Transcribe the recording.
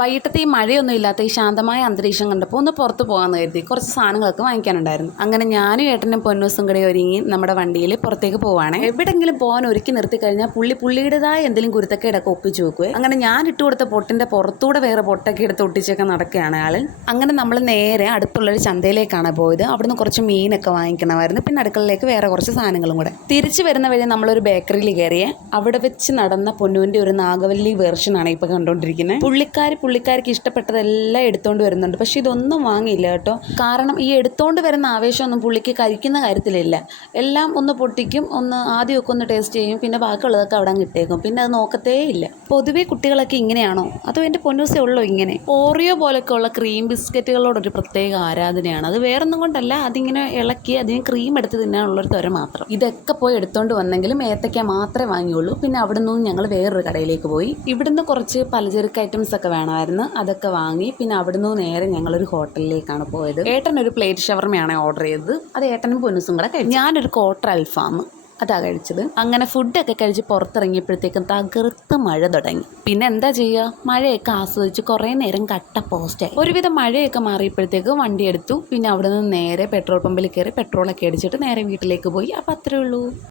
വൈകിട്ടത്തെ ഈ മഴയൊന്നും ഇല്ലാത്ത ഈ ശാന്തമായ അന്തരീക്ഷം കണ്ടപ്പോൾ ഒന്ന് പുറത്ത് പോകാമെന്ന് കരുതി. കുറച്ച് സാധനങ്ങളൊക്കെ വാങ്ങിക്കാനുണ്ടായിരുന്നു. അങ്ങനെ ഞാനും ഏട്ടനും പൊന്നൂസും കൂടെ ഒരുങ്ങി നമ്മുടെ വണ്ടിയിൽ പുറത്തേക്ക് പോവാണ്. എവിടെങ്കിലും പോകാൻ ഒരുക്കി നിർത്തി കഴിഞ്ഞാൽ പുള്ളിയുടേതായ എന്തെങ്കിലും കുരുത്തക്കേടൊക്കെ ഒപ്പിച്ചു വെക്കുവേ. അങ്ങനെ ഞാൻ ഇട്ട് കൊടുത്ത പൊട്ടിൻ്റെ പുറത്തൂടെ വേറെ പൊട്ടൊക്കെ എടുത്ത് ഒട്ടിച്ചൊക്കെ നടക്കുകയാണ് ആൾ. അങ്ങനെ നമ്മൾ നേരെ അടുത്തുള്ളൊരു ചന്തയിലേക്കാണ് പോയത്. അവിടുന്ന് കുറച്ച് മീനൊക്കെ വാങ്ങിക്കണമായിരുന്നു. പിന്നെ അടുക്കളയിലേക്ക് വേറെ കുറച്ച് സാധനങ്ങളും കൂടെ. തിരിച്ചു വരുന്ന വഴി നമ്മളൊരു ബേക്കറിയിൽ കയറിയേ. അവിടെ വെച്ച് നടന്ന പൊന്നൂൻ്റെ ഒരു നാഗവല്ലി വേർഷനാണ് ഇപ്പോൾ കണ്ടുകൊണ്ടിരിക്കുന്നത്. പുള്ളിക്കാർക്ക് ഇഷ്ടപ്പെട്ടതെല്ലാം എടുത്തുകൊണ്ട് വരുന്നുണ്ട്. പക്ഷെ ഇതൊന്നും വാങ്ങിയില്ല കേട്ടോ. കാരണം ഈ എടുത്തുകൊണ്ട് വരുന്ന ആവേശമൊന്നും പുള്ളിക്ക് കഴിക്കുന്ന കാര്യത്തിലില്ല. എല്ലാം ഒന്ന് പൊട്ടിക്കും, ഒന്ന് ആദ്യമൊക്കെ ഒന്ന് ടേസ്റ്റ് ചെയ്യും, പിന്നെ ബാക്കിയുള്ളതൊക്കെ അവിടെ അങ്ങ് ഇട്ടേക്കും. പിന്നെ അത് നോക്കത്തേ ഇല്ല. പൊതുവേ കുട്ടികളൊക്കെ ഇങ്ങനെയാണോ അതോ എൻ്റെ പൊന്നൂസേ ഉള്ളോ ഇങ്ങനെ? ഓറിയോ പോലൊക്കെ ഉള്ള ക്രീം ബിസ്ക്കറ്റുകളോടൊരു പ്രത്യേക ആരാധനയാണ്. അത് വേറൊന്നും കൊണ്ടല്ല, അതിങ്ങനെ ഇളക്കി അതിന് ക്രീം എടുത്ത് തിന്നാനുള്ളൊരു ത്വര മാത്രം. ഇതൊക്കെ പോയി എടുത്തുകൊണ്ട് വന്നെങ്കിലും ഏത്തയ്ക്ക മാത്രമേ വാങ്ങിയുള്ളൂ. പിന്നെ അവിടെ നിന്നും ഞങ്ങൾ വേറൊരു കടയിലേക്ക് പോയി. ഇവിടുന്ന് കുറച്ച് പലചരക്ക് ഐറ്റംസ് ഒക്കെ വേണമായിരുന്നു. അതൊക്കെ വാങ്ങി പിന്നെ അവിടുന്ന് നേരെ ഞങ്ങളൊരു ഹോട്ടലിലേക്കാണ് പോയത്. ഏട്ടനൊരു പ്ലേറ്റ് ഷവർമയാണ് ഓർഡർ ചെയ്തത്. അത് ഏട്ടനും പൊന്നൂസും കൂടെ കഴിച്ചു. ഞാനൊരു ക്വാർട്ടർ അൽഫാം അതാ കഴിച്ചത്. അങ്ങനെ ഫുഡൊക്കെ കഴിച്ച് പുറത്തിറങ്ങിയപ്പോഴത്തേക്കും തകർത്ത് മഴ തുടങ്ങി. പിന്നെ എന്താ ചെയ്യുക, മഴയൊക്കെ ആസ്വദിച്ച് കുറേ നേരം കട്ട പോസ്റ്റായി. ഒരുവിധം മഴയൊക്കെ മാറിയപ്പോഴത്തേക്ക് വണ്ടി എടുത്തു. പിന്നെ അവിടെ നിന്ന് നേരെ പെട്രോൾ പമ്പിൽ കയറി പെട്രോളൊക്കെ അടിച്ചിട്ട് നേരെ വീട്ടിലേക്ക് പോയി. അപ്പം അത്രേ ഉള്ളൂ.